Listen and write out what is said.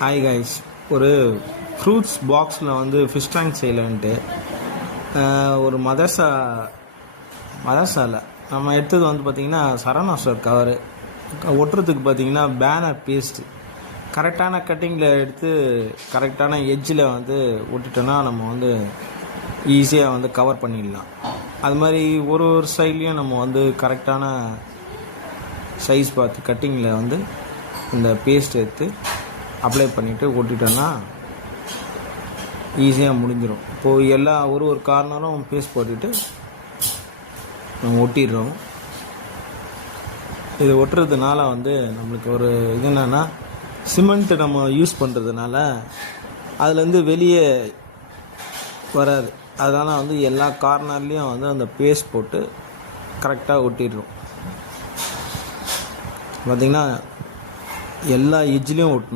Hi guys, ஒரு fruits பாக்ஸில் வந்து ஃபிஷ் டேங்க் செய்யலான்ட்டு ஒரு மதர்சாவில் நம்ம எடுத்தது வந்து பார்த்திங்கன்னா சரவணா ஸ்டோர் கவரு ஒட்டுறதுக்கு பார்த்திங்கன்னா பேனர் பேஸ்ட்டு கரெக்டான கட்டிங்கில் எடுத்து கரெக்டான எட்ஜில் வந்து ஒட்டிட்டோன்னா நம்ம வந்து ஈஸியாக வந்து கவர் பண்ணிடலாம். அது மாதிரி ஒரு சைட்லேயும் நம்ம வந்து கரெக்டான சைஸ் பார்த்து கட்டிங்கில் வந்து இந்த பேஸ்ட் எடுத்து அப்ளை பண்ணிவிட்டு ஒட்டிட்டோன்னா ஈஸியாக முடிஞ்சிடும். இப்போது எல்லா ஒரு கார்னரும் பேஸ்ட் போட்டுட்டு நம்ம ஒட்டிடுறோம். இது ஒட்டுறதுனால வந்து நம்மளுக்கு ஒரு இது என்னென்னா, சிமெண்ட்டு நம்ம யூஸ் பண்ணுறதுனால அதுலேருந்து வெளியே வராது. அதனால் வந்து எல்லா கார்னர்லேயும் வந்து அந்த பேஸ்ட் போட்டு கரெக்டாக ஒட்டிடுறோம். பார்த்திங்கன்னா எல்லா எட்ஜ்லேயும் ஒட்டணும்.